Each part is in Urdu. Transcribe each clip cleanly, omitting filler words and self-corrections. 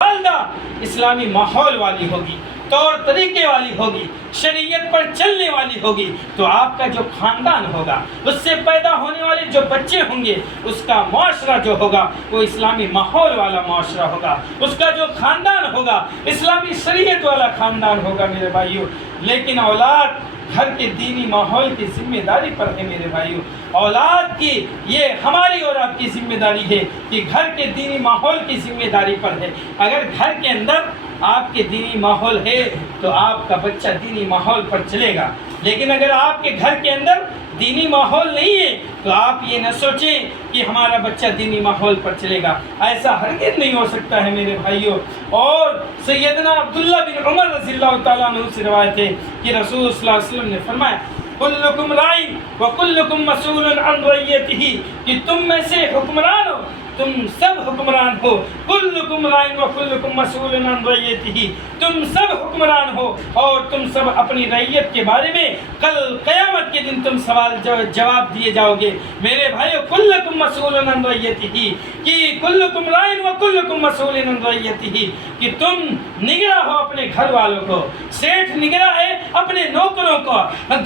والدہ اسلامی ماحول والی ہوگی، طور طریقے والی ہوگی، شریعت پر چلنے والی ہوگی، تو آپ کا جو خاندان ہوگا، اس سے پیدا ہونے والے جو بچے ہوں گے، اس کا معاشرہ جو ہوگا وہ اسلامی ماحول والا معاشرہ ہوگا، اس کا جو خاندان ہوگا اسلامی شریعت والا خاندان ہوگا میرے بھائیوں۔ لیکن اولاد گھر کے دینی ماحول کی ذمہ داری پر ہے میرے بھائیوں۔ اولاد کی یہ ہماری اور آپ کی ذمہ داری ہے کہ گھر کے دینی ماحول کی ذمہ داری پر ہے۔ اگر گھر کے اندر آپ کے دینی ماحول ہے تو آپ کا بچہ دینی ماحول پر چلے گا، لیکن اگر آپ کے گھر کے اندر دینی ماحول نہیں ہے تو آپ یہ نہ سوچیں کہ ہمارا بچہ دینی ماحول پر چلے گا، ایسا ہرگز نہیں ہو سکتا ہے میرے بھائیوں۔ اور سیدنا عبداللہ بن عمر رضی اللہ تعالیٰ عنہ سے روایت ہے کہ رسول صلی اللہ علیہ وسلم نے فرمایا کلکم راع وکلکم مسئول عن رعیتہ، کہ تم میں سے حکمران ہو، تم سب حکمران ہو، کلکم راع وکلکم مسئول عن رعیتہ، تم سب حکمران ہو اور تم سب اپنی رعیت کے بارے میں کل قیامت کے دن تم سوال جواب دیے جاؤ گے۔ میرے بھائیو کلکم مسئول عن رعیتہ، کہ کلکم راع وکلکم مسئول عن رعیتہ، کہ تم نگراں ہو اپنے گھر والوں کو، سیٹھ نگراں ہے اپنے نوکروں کو،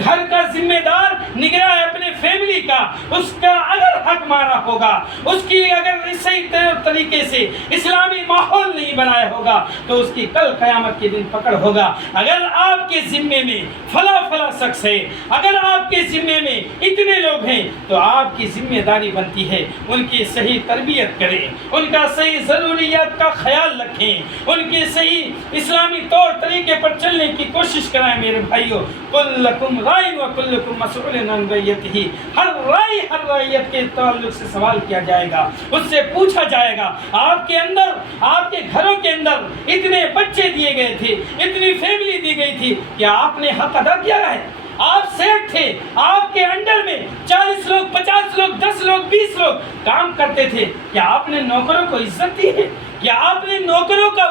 گھر کا ذمہ دار نگراں ہے اپنے فیملی کا، اس کا اگر حق مارا ہوگا، اس کی اگر صحیح طریقے سے اسلامی ماحول نہیں بنایا ہوگا تو اس کی کل قیامت کے دن پکڑ ہوگا۔ اگر آپ کے ذمے میں فلاں شخص ہے، اگر آپ کے ذمے میں اتنے لوگ ہیں تو آپ کی ذمہ داری بنتی ہے ان کی صحیح تربیت کریں، ان کا صحیح ضروریات کا خیال رکھیں، ان کے صحیح اسلامی طور طریقے پر چلنے کی کوشش کرائیں۔ میرے بھائیو کلکم راع وکلکم مسئول عن رعیتہ، ہر راعی ہر رعیت کے تعلق سے سوال کیا جائے گا، اس سے پوچھا جائے گا آپ کے اندر، آپ کے گھروں کے اندر اتنے بچے دیے گئے تھے، اتنی فیملی دی گئی تھی، کیا آپ نے حق ادا کیا ہے؟ آپ سیٹ تھے، آپ کے انڈر میں 40 لوگ 50 لوگ 10 لوگ 20 لوگ کام کرتے تھے، کیا آپ نے نوکروں کو عزت دی ہے؟ کیا آپ نے نوکروں کا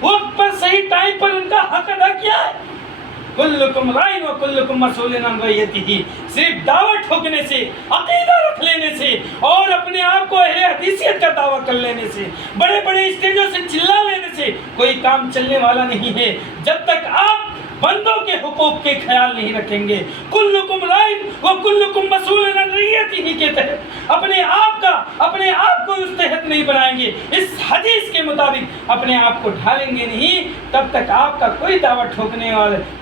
وقت پر صحیح ٹائم پر ان کا حق ادا کیا ہے؟ کلکم راع وکلکم مسئول عن رعیتہ، صرف دعوت ٹھوکنے سے، عقیدہ رکھ لینے سے اور اپنے آپ کو اہل حدیثیت کا دعویٰ کر لینے سے، بڑے بڑے اسٹیجوں سے چلا لینے سے کوئی کام چلنے والا نہیں ہے جب تک آپ بندوں کے حقوق کے خیال نہیں رکھیں گے۔ کلکم راع وکلکم مسئول عن رعیتہ کے تحت اپنے آپ کو اس تحت نہیں بنائیں گے، اس حدیث کے مطابق اپنے آپ کو ڈھالیں گے نہیں، تب تک آپ کا کوئی دعوت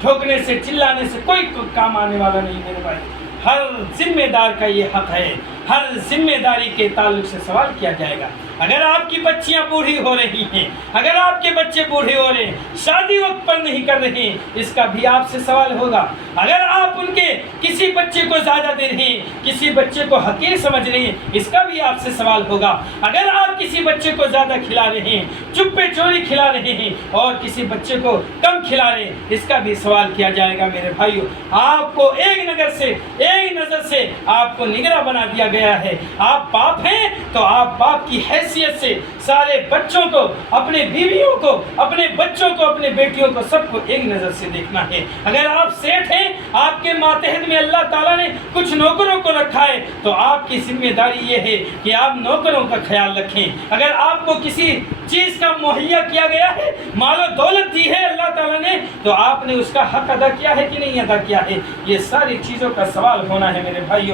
ٹھوکنے سے چلانے سے کوئی کام آنے والا نہیں میرے بھائی۔ ہر ذمہ دار کا یہ حق ہے، ہر ذمہ داری کے تعلق سے سوال کیا جائے گا۔ اگر آپ کی بچیاں بوڑھی ہو رہی ہیں، اگر آپ کے بچے بوڑھے ہو رہے ہیں، شادی وقت پر نہیں کر رہے ہیں، اس کا بھی آپ سے سوال ہوگا۔ اگر آپ ان کے کسی بچے کو زیادہ دے رہے ہیں، کسی بچے کو حقیر سمجھ رہے ہیں، اس کا بھی آپ سے سوال ہوگا۔ اگر آپ کسی بچے کو زیادہ کھلا رہے ہیں، چپے چوری کھلا رہے ہیں اور کسی بچے کو کم کھلا رہے ہیں، اس کا بھی سوال کیا جائے گا میرے بھائیو۔ آپ کو ایک نظر سے آپ کو نگراں بنا دیا گیا ہے۔ آپ باپ ہیں تو آپ باپ کی حیثیت سے سارے بچوں کو، اپنے بیویوں کو، اپنے بچوں کو، اپنے بیٹیوں کو، سب کو ایک نظر سے دیکھنا ہے۔ اگر آپ سیٹھ ہیں، آپ کے ماتحت میں اللہ تعالیٰ نے کچھ نوکروں کو رکھا ہے تو آپ کی ذمہ داری یہ ہے کہ آپ نوکروں کا خیال رکھیں۔ اگر آپ کو کسی چیز کا مہیا کیا گیا ہے، مال و دولت دی ہے اللہ تعالیٰ نے، تو آپ نے اس کا حق ادا کیا ہے کہ نہیں ادا کیا ہے؟ یہ ساری چیزوں کا سوال ہونا ہے میرے بھائیوں۔